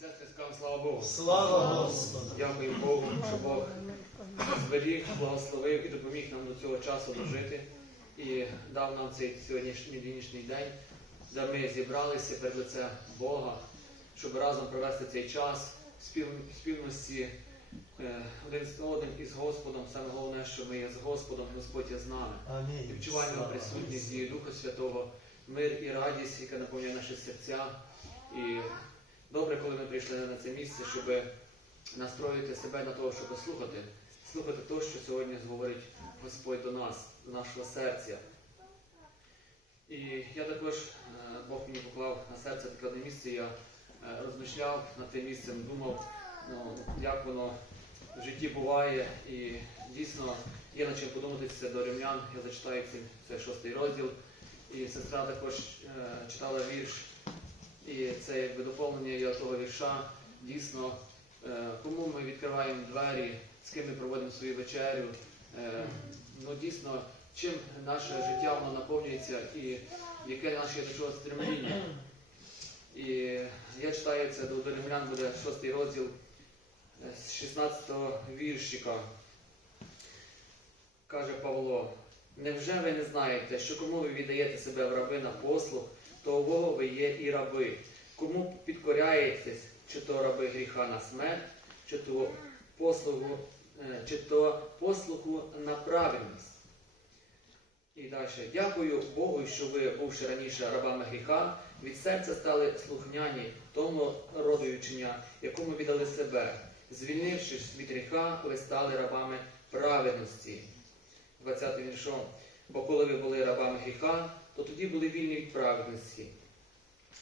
серце скажемо слава Богу. Слава Господу! Дякую Богу, що Бог зберіг, благословив і допоміг нам до цього часу дожити і дав нам цей сьогоднішній нинішній день, де ми зібралися перед лице Бога, щоб разом провести цей час в спільності е, один з одним із Господом. Саме головне, що ми є з Господом, Господь є з нами. І Амінь. відчуваємо Слава присутність і Духа Святого, мир і радість, яка наповнює наші серця. І добре, коли ми прийшли на це місце, щоб настроїти себе на того, щоб послухати, слухати те, що сьогодні говорить Господь до нас, до нашого серця. І я також, е, Бог мені поклав на серце таке одне місце, я е, розмишляв над тим місцем, думав, ну, як воно в житті буває. І дійсно є над чим подумати це до римлян. Я зачитаю цей шостий розділ. І сестра також е, читала вірш. І це якби доповнення є того вірша. Дійсно, е, кому ми відкриваємо двері, з ким ми проводимо свою вечерю. Е, ну дійсно, чим наше життя воно наповнюється і яке наше до чого стремління. І я читаю це до, римлян буде шостий розділ е, з 16 віршика. Каже Павло, невже ви не знаєте, що кому ви віддаєте себе в раби на послуг, то у Бога ви є і раби. Кому підкоряєтесь, чи то раби гріха на смерть, чи то послугу, е, чи то послугу на праведність. І далі. Дякую Богу, що ви, бувши раніше рабами гріха, від серця стали слухняні тому роду вчення, якому віддали себе. Звільнившись від гріха, ви стали рабами праведності. 20 віршом. Бо коли ви були рабами гріха, то тоді були вільні від праведності.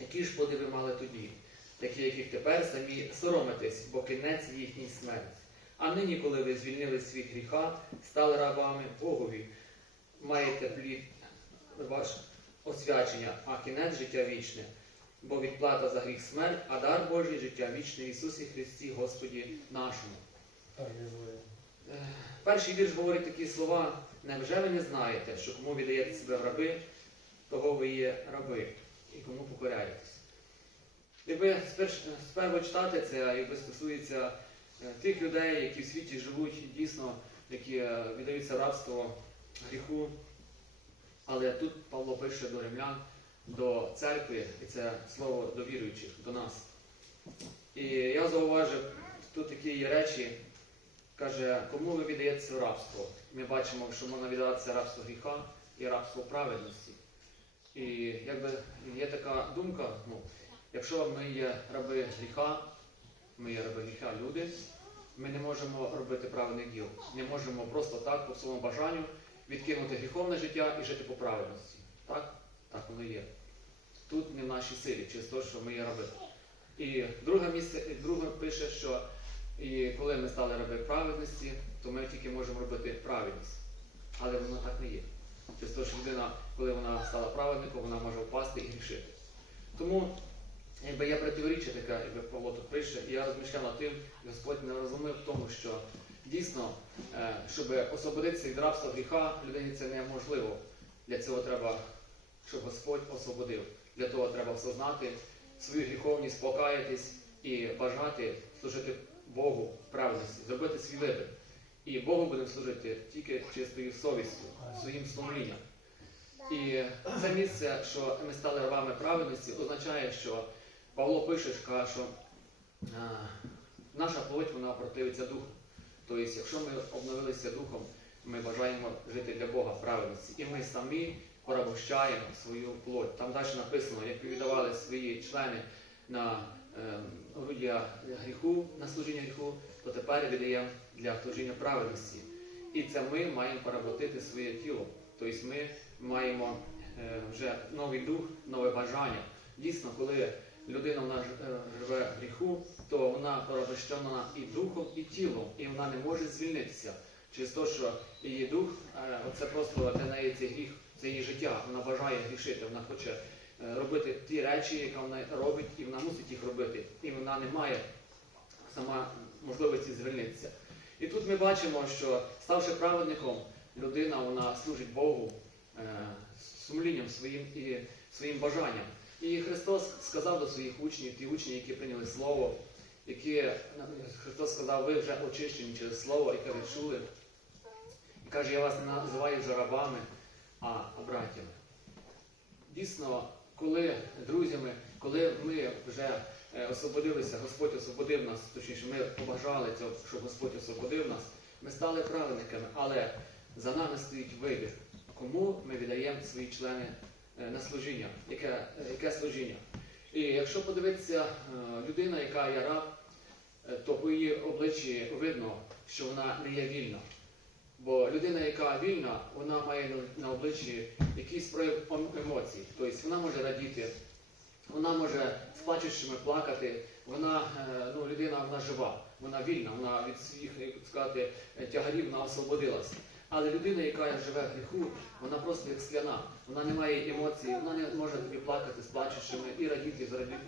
Які ж плоди ви мали тоді, такі, яких тепер самі соромитесь, бо кінець їхній смерть. А нині, коли ви звільнились від гріха, стали рабами Богові, маєте плід ваш освячення, а кінець життя вічне. Бо відплата за гріх смерть, а дар Божий життя вічне в Ісусі Христі Господі нашому. Е, Перший вірш говорить такі слова. Невже ви не знаєте, що кому віддаєте себе в раби, того ви є раби, і кому покоряєтесь? Якби спершу читати це, якби стосується е, тих людей, які в світі живуть дійсно, які е, віддаються в рабство гріху. Але тут Павло пише до римлян, до церкви, і це слово до віруючих, до нас. І я зауважив, тут такі є речі, каже, кому ви віддаєтеся рабство? Ми бачимо, що можна віддатися рабство гріха і рабство праведності. І якби є така думка, ну, якщо ми є раби гріха, ми є раби гріха люди, ми не можемо робити правильних діл. Не можемо просто так, по своєму бажанню, відкинути гріховне життя і жити по праведності. Так? Так воно є. Тут не в нашій силі, через те, що ми є раби. І друге місце, і друге пише, що і коли ми стали раби праведності, то ми тільки можемо робити праведність. Але воно так не є. Через те, що людина, коли вона стала праведником, вона може впасти і грішити. Тому, якби я противоріччя таке, якби Павло тут пише, і я розмішляв над тим, Господь мене розумів в тому, що дійсно, е, щоб освободитися від рабства гріха, людині це неможливо. Для цього треба, щоб Господь освободив. Для того треба осознати свою гріховність, покаятись і бажати служити Богу в праведності, зробити свій вибір. І Богу будемо служити тільки чистою совістю, своїм сумлінням. І це місце, що ми стали рабами праведності, означає, що Павло пише, що а, наша плоть вона противиться духу. Тобто, якщо ми обновилися духом, ми бажаємо жити для Бога праведності. І ми самі порабощаємо свою плоть. Там далі написано, як віддавали свої члени на е, орудія гріху, на служіння гріху, то тепер віддаємо для служіння праведності. І це ми маємо поработити своє тіло. Тобто ми маємо е, вже новий дух, нове бажання. Дійсно, коли людина вона е, живе в гріху, то вона порабощена і духом, і тілом, і вона не може звільнитися. Через те, що її дух, е, це просто для неї цей гріх, це її життя. Вона бажає грішити, вона хоче робити ті речі, які вона робить, і вона мусить їх робити. І вона не має сама можливості звільнитися. І тут ми бачимо, що ставши праведником, людина вона служить Богу е, сумлінням своїм і своїм бажанням. І Христос сказав до своїх учнів, ті учні, які прийняли Слово, які е, Христос сказав, ви вже очищені через Слово, яке ви чули. І каже, я вас не називаю вже рабами, а братями. Дійсно, коли друзями, коли ми вже е, освободилися, Господь освободив нас, точніше, ми побажали цього, щоб Господь освободив нас, ми стали праведниками, але за нами стоїть вибір, кому ми віддаємо свої члени е, на служіння, яке, е, яке служіння. І якщо подивитися, людина, яка є раб, то по її обличчі видно, що вона не є вільна. Бо людина, яка вільна, вона має на- обличчі якийсь прояв ем- емоцій. Тобто вона може радіти, вона може з плачущими плакати, вона, е, ну, людина вона жива, вона вільна, вона від своїх як сказати, е, тягарів вона освободилася. Але людина, яка живе в гріху, вона просто як скляна, вона не має емоцій, вона не може тобі плакати з плачущими і радіти з раді-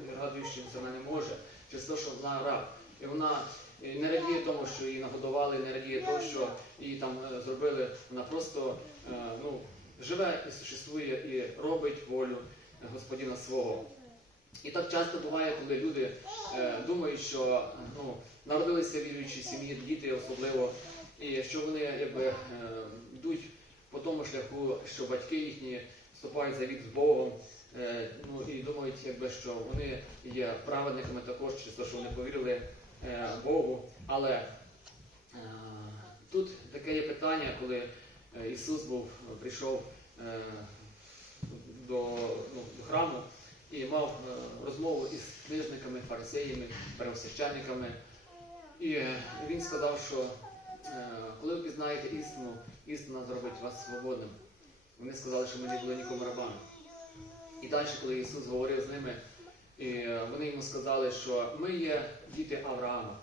вона не може, через те, що вона раб. І вона не радіє тому, що її нагодували, не радіє тому, що її там е, зробили. Вона просто е, ну, живе і существує і робить волю Господина свого. І так часто буває, коли люди е, думають, що ну, народилися в віруючій сім'ї, діти особливо, і що вони якби, е, йдуть по тому шляху, що батьки їхні вступають за вік з Богом. е, ну, і думають, якби, що вони є праведниками також, через те, що вони повірили е, Богу. Але е, тут таке є питання, коли е, Ісус був, прийшов е, до, ну, до храму і мав е, розмову із книжниками, фарисеями, первосвященниками. І е, він сказав, що е, коли ви пізнаєте істину, істина зробить вас свободним. Вони сказали, що ми не були нікому рабами. І далі, коли Ісус говорив з ними, і вони йому сказали, що ми є діти Авраама.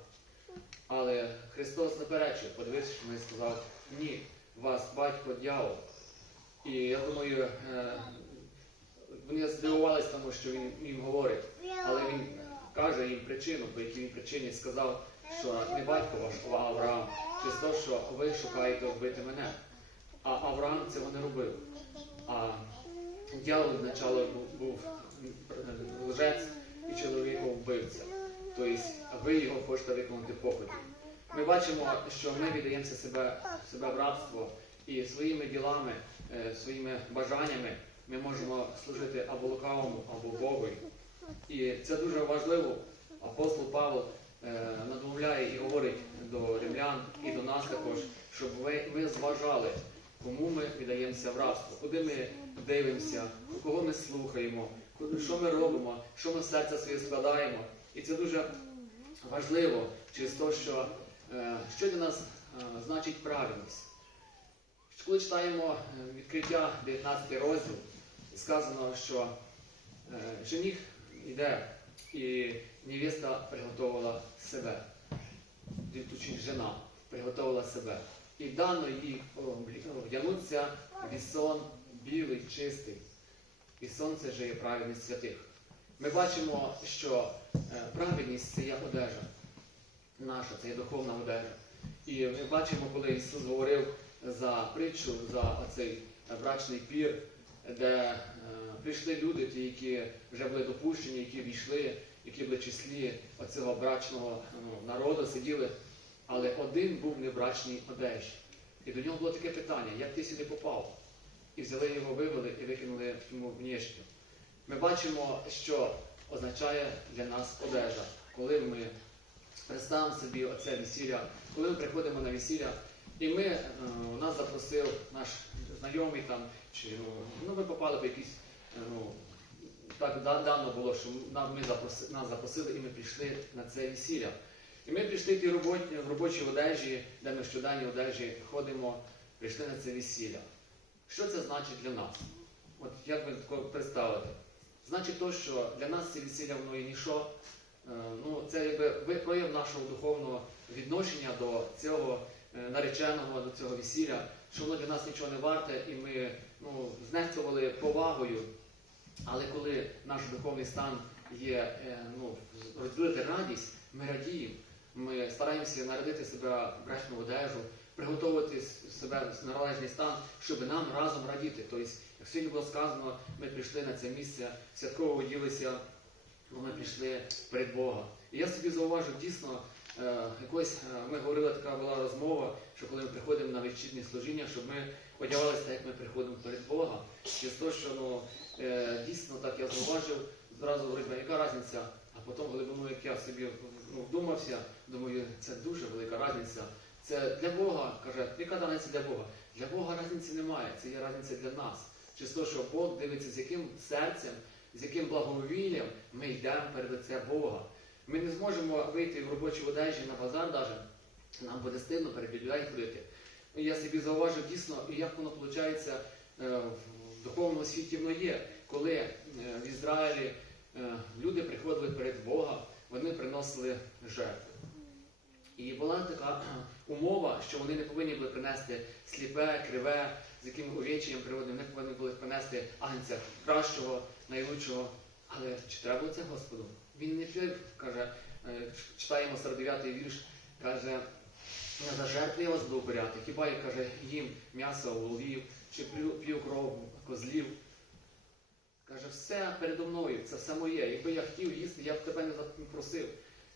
Але Христос не перечив, подивився, що ми сказав, ні, вас батько дьявол. І я думаю, е, вони здивувалися тому, що він їм говорить, але він каже їм причину, по якій він причині сказав, що не батько ваш, а Авраам, через те, що ви шукаєте вбити мене. А Авраам цього не робив. А дьявол спочатку був, лжець і чоловіком вбивця. Тобто ви його хочете виконати похоті. Ми бачимо, що ми віддаємося себе, себе в рабство і своїми ділами, е, своїми бажаннями ми можемо служити або лукавому, або Богу. І це дуже важливо. Апостол Павло е, надмовляє і говорить до римлян і до нас також, щоб ви, ми зважали, кому ми віддаємося в рабство, куди ми дивимося, кого ми слухаємо, що ми робимо, що ми серце своє складаємо. І це дуже важливо через те, що е, що для нас е, значить правильність. Коли читаємо е, відкриття 19 розділ, сказано, що жених йде і невеста приготувала себе. Жена приготувала себе. І дано їй вдягнутися в вісон білий, чистий. Вісон це вже є праведність святих. Ми бачимо, що е, праведність це є одежа наша, це є духовна одежа. І ми бачимо, коли Ісус говорив за притчу, за цей брачний пір, де е, прийшли люди, ті, які вже були допущені, які війшли, які були числі оцього брачного ну, народу, сиділи, але один був не в брачній одежі. І до нього було таке питання, як ти сюди попав? І взяли його, вивели і викинули йому в нішки. Ми бачимо, що означає для нас одежа, коли ми представимо собі оце весілля, коли ми приходимо на весілля, і ми, е, нас запросив наш знайомий там, чи ну, ну ми попали в якісь, е, ну, так да- дано було, що нам, ми запроси, нас запросили і ми прийшли на це весілля. І ми прийшли в тій в робочій одежі, де ми в щоденній одежі ходимо, прийшли на це весілля. Що це значить для нас? От як ви тако представите? Значить то, що для нас це весілля воно і ніщо. Е, Ну, це якби прояв нашого духовного відношення до цього е, нареченого, до цього весілля, що воно для нас нічого не варте, і ми ну, знехтували повагою. Але коли наш духовний стан є е, ну, розділити радість, ми радіємо. Ми стараємося народити себе в брачну одежу, приготувати себе в належний стан, щоб нам разом радіти. Тобто, як сьогодні було сказано, ми прийшли на це місце, святково оділися, бо ми прийшли перед Бога. І я собі зауважив дійсно, е, якось е, ми говорили, така була розмова, що коли ми приходимо на вечірнє служіння, щоб ми одягалися так, як ми приходимо перед Бога. Через те, що ну, е, дійсно так я зауважив, зразу говорить, яка різниця? Потім глибину, як я собі ну, вдумався, думаю, це дуже велика різниця. Це для Бога, каже, яка різниця для Бога? Для Бога різниці немає, це є різниця для нас. Те, що Бог дивиться, з яким серцем, з яким благовіллям ми йдемо перед лице Бога. Ми не зможемо вийти в робочій одежі на базар навіть, нам буде стидно перед людей ходити. Я собі зауважив дійсно, як воно виходить в духовному світі воно є, коли е, в Ізраїлі е, люди приходили перед Бога, вони приносили жертви. І була така умова, що вони не повинні були принести сліпе, криве, з яким овеченням приводом, вони повинні були принести агнця кращого, найлучшого. Але чи треба було це Господу? Він не пив, каже, е, читаємо 49-й вірш, каже, за жертви я вас буду обиряти, хіба я каже, їм м'ясо волів, чи п'ю кров козлів. Каже, все передо мною, це все моє. Якби я хотів їсти, я б тебе не просив.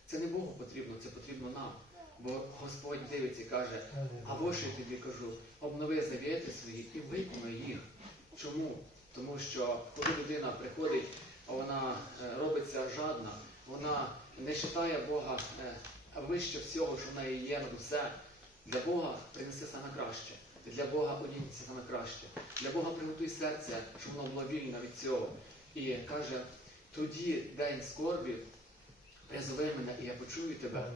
Це не Богу потрібно, це потрібно нам. Бо Господь дивиться і каже, а ось що я тобі кажу, обнови завіти свої і виконай їх. Чому? Тому що коли людина приходить, а вона е, робиться жадна, вона не вважає Бога е, вище всього, що в неї є усе. Для Бога принеси саме краще. Для Бога одінься саме краще. Для Бога приготуй серце, щоб воно було вільне від цього. І каже, тоді день скорбі, призови мене, і я почую тебе.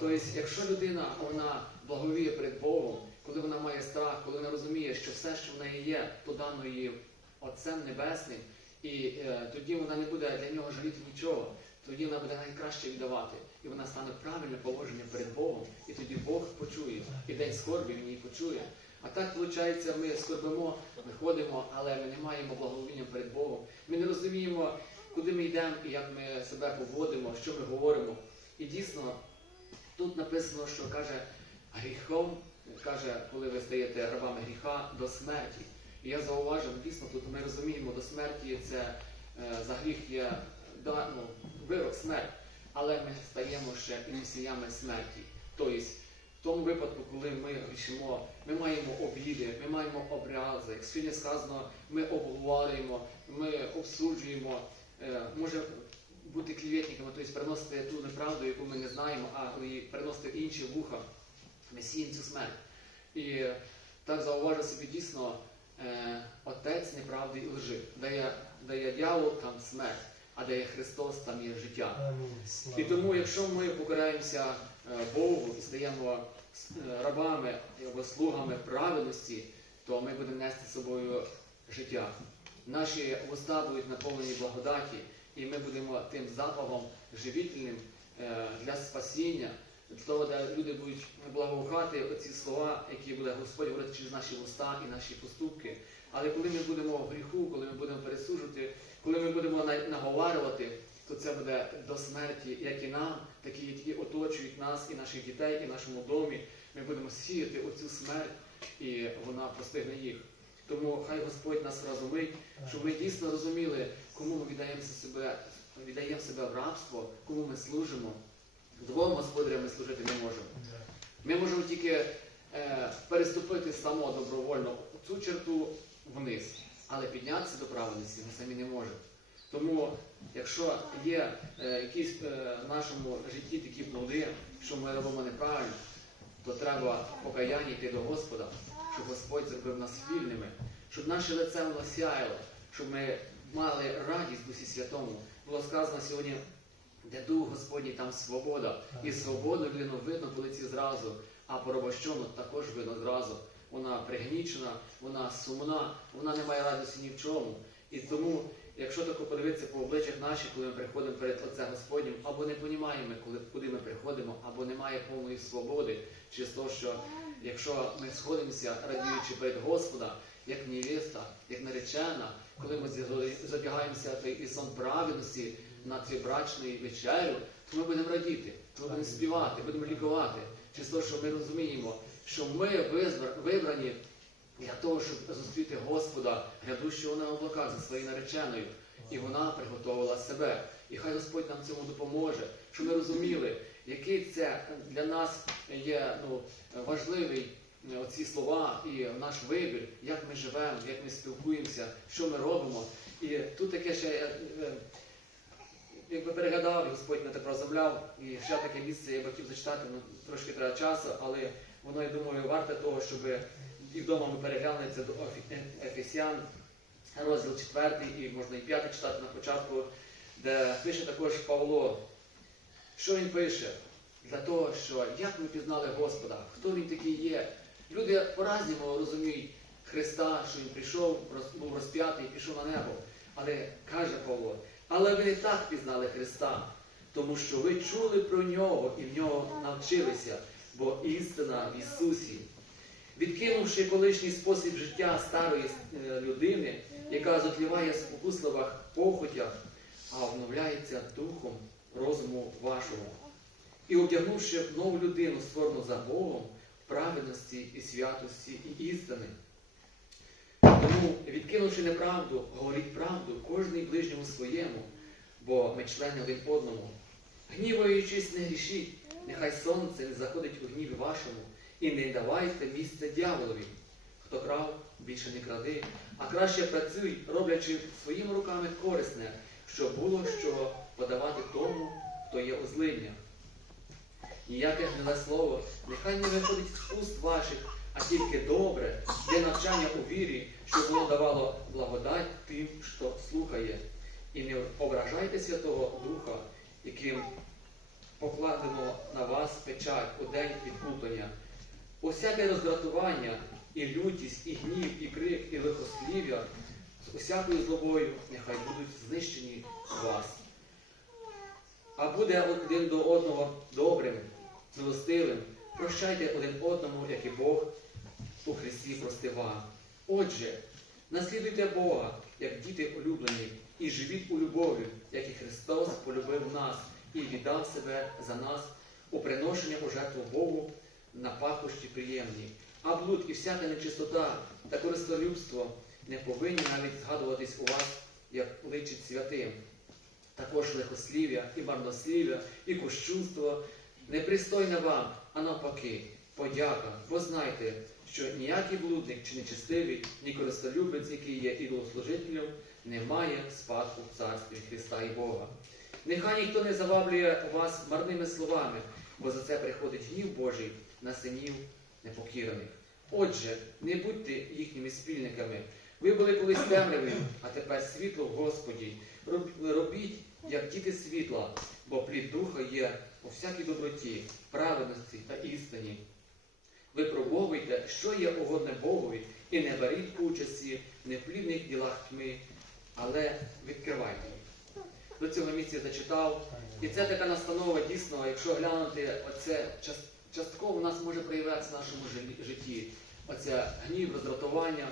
Тобто, якщо людина вона благовіє перед Богом, коли вона має страх, коли вона розуміє, що все, що в неї є, то дано їй Отцем Небесним, і е, тоді вона не буде для нього жаліти нічого, тоді вона буде найкраще віддавати, і вона стане правильне положення перед Богом, і тоді Бог почує, і день скорбі він її почує. А так, виходить, ми скорбимо, ми ходимо, але ми не маємо благовіння перед Богом. Ми не розуміємо, куди ми йдемо і як ми себе поводимо, що ми говоримо. І дійсно, тут написано, що каже, гріхом, каже, коли ви стаєте рабами гріха до смерті. І я зауважив, дійсно, тут ми розуміємо, до смерті це е, за гріх є да, ну, вирок, смерть, але ми стаємо ще і носіями смерті. Тобто, в тому випадку, коли ми грішимо, ми маємо обіди, ми маємо образи. Як сьогодні сказано, ми обговорюємо, ми обсуджуємо, е, може бути кліветниками, тобто приносити ту неправду, яку ми не знаємо, а і переносити інші вуха. Ми сіємо цю смерть. І так зауважив собі дійсно е, отець неправди і лжи. Де є, де дьявол, там смерть, а де є Христос, там є життя. І тому, якщо ми покараємося Богу і стаємо е, рабами або слугами праведності, то ми будемо нести з собою життя. Наші вуста будуть наповнені благодаті, і ми будемо тим запахом живительним е, для спасіння, для того, де люди будуть благоухати оці слова, які буде Господь говорити через наші вуста і наші поступки. Але коли ми будемо в гріху, коли ми будемо пересуджувати, коли ми будемо на- наговарювати, то це буде до смерті, як і нам, так і які оточують нас, і наших дітей, і нашому домі. Ми будемо сіяти оцю смерть, і вона постигне їх. Тому хай Господь нас розумить, щоб ми дійсно розуміли, кому ми віддаємо себе, віддаємо себе в рабство, кому ми служимо. Двом господарям ми служити не можемо. Ми можемо тільки е, переступити само добровольно цю черту вниз, але піднятися до праведності ми самі не можемо. Тому, якщо є е, якісь е, в нашому житті такі плоди, що ми робимо неправильно, то треба покаяння йти до Господа, щоб Господь зробив нас вільними, щоб наше лице воно сяяло, щоб ми мали радість в Дусі Святому. Було сказано сьогодні, де Дух Господній, там свобода. І свободу людину видно по лиці зразу, а порабощену також видно зразу. Вона пригнічена, вона сумна, вона не має радості ні в чому. І тому, якщо тако подивитися по обличчях наших, коли ми приходимо перед лице Господнім, або не розуміємо, коли, куди ми приходимо, або немає повної свободи, через те, що якщо ми сходимося, радіючи перед Господа, як невеста, як наречена, коли ми задягаємося той ісон праведності на цю брачну вечерю, то ми будемо радіти, то ми будемо співати, будемо лікувати. Через те, що ми розуміємо, що ми вибрані для того, щоб зустріти Господа, грядущого на облаках за своєю нареченою. І вона приготувала себе. І хай Господь нам цьому допоможе, щоб ми розуміли, який це для нас є ну, важливий е, оці слова і наш вибір, як ми живемо, як ми спілкуємося, що ми робимо. І тут таке ще е, е, якби переглядав, і Господь мене так розумляв, і ще таке місце я би хотів зачитати, ну, трошки треба часу, але воно, я думаю, варте того, щоб і вдома ми переглянули це до Ефесян, розділ 4, і можна і 5 читати на початку, де пише також Павло, що він пише? Для того, що як ми пізнали Господа, хто він такий є. Люди по-разному розуміють Христа, що він прийшов, був розп'ятий пішов на небо. Але каже Павло, але ви не так пізнали Христа, тому що ви чули про нього і в нього навчилися, бо істина в Ісусі. Відкинувши колишній спосіб життя старої е, людини, яка зотліває в спокусливих похотях, а обновляється духом розуму вашого, і одягнувши нову людину, створену за Богом, праведності і святості і істини. Тому, відкинувши неправду, говоріть правду кожний ближньому своєму, бо ми члени один одному. Гніваючись, не грішіть, нехай сонце не заходить у гніві вашому, і не давайте місця дьяволові. Хто крав, більше не кради, а краще працюй, роблячи своїми руками корисне, щоб було що подавати тому, хто є у злиннях. Ніяке гниле слово, нехай не виходить з уст ваших, а тільки добре, для навчання у вірі, щоб воно давало благодать тим, хто слухає. І не ображайте Святого Духа, яким покладено на вас печать у день відкуплення. Усяке роздратування, і лютість, і гнів, і крик, і лихослів'я з усякою злобою нехай будуть знищені вас. А буде один до одного добрим, милостивим, прощайте один одному, як і Бог у Христі простив вам. Отже, наслідуйте Бога, як діти улюблені, і живіть у любові, як і Христос полюбив нас і віддав себе за нас у приношення у жертву Богу на пахощі приємні. А блуд і всяка нечистота та користолюбство не повинні навіть згадуватись у вас, як личить святим. Також лихослів'я і марнослів'я, і кощунство непристойне вам, а навпаки, подяка. Бо знайте, що ніякий блудник чи нечистивий, ні користолюбець, який є ідолослужителем, не має спадку в царстві Христа і Бога. Нехай ніхто не заваблює вас марними словами, бо за це приходить гнів Божий на синів непокіраних. Отже, не будьте їхніми спільниками. Ви були колись темрявою, а тепер світло в Господі. Робіть, як діти світла, бо плід духа є у всякій доброті, праведності та істині. Випробовуйте, що є угодне Богові, і не беріть участі в неплідних ділах тьми, але відкривайте. До цього місця зачитав. І це така настанова дійсно, якщо глянути, оце час- частково у нас може проявлятися в нашому житті. Оце гнів, роздратування,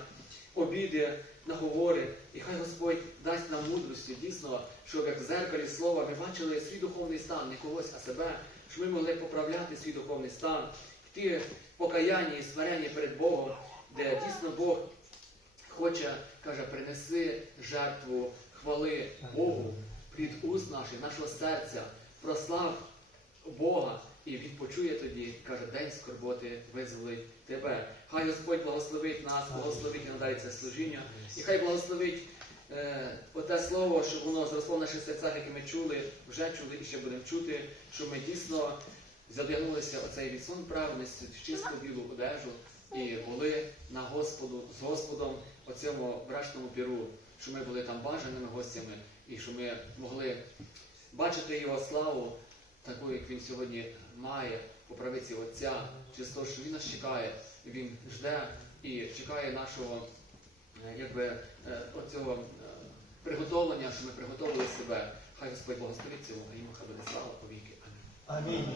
обіди, наговори. І хай Господь дасть нам мудрості, дійсно, щоб як в зеркалі слова ми бачили свій духовний стан, не когось, а себе, щоб ми могли поправляти свій духовний стан, йти в покаянні і смиренні перед Богом, де дійсно Бог хоче, каже, принеси жертву хвали Богу, плід уст наших, нашого серця, прослав Бога, і Він почує тоді, каже, день скорботи визволить тебе. Хай Господь благословить нас, благословить і надалі це служіння, і хай благословить е, оте слово, щоб воно зросло в наших серцях, яке ми чули, вже чули і ще будемо чути, щоб ми дійсно задягнулися оцей відсон праведності в чисту білу одежу і були на Господу з Господом у цьому брачному піру, щоб ми були там бажаними гостями, і щоб ми могли бачити його славу, таку, як він сьогодні має по правиці Отця, через те, що він нас чекає, він жде і чекає нашого е, якби, е, оцього е, приготовлення, що ми приготовили себе. Хай Господь благословить цього, і хай буде слава повіки. Амінь. Амінь.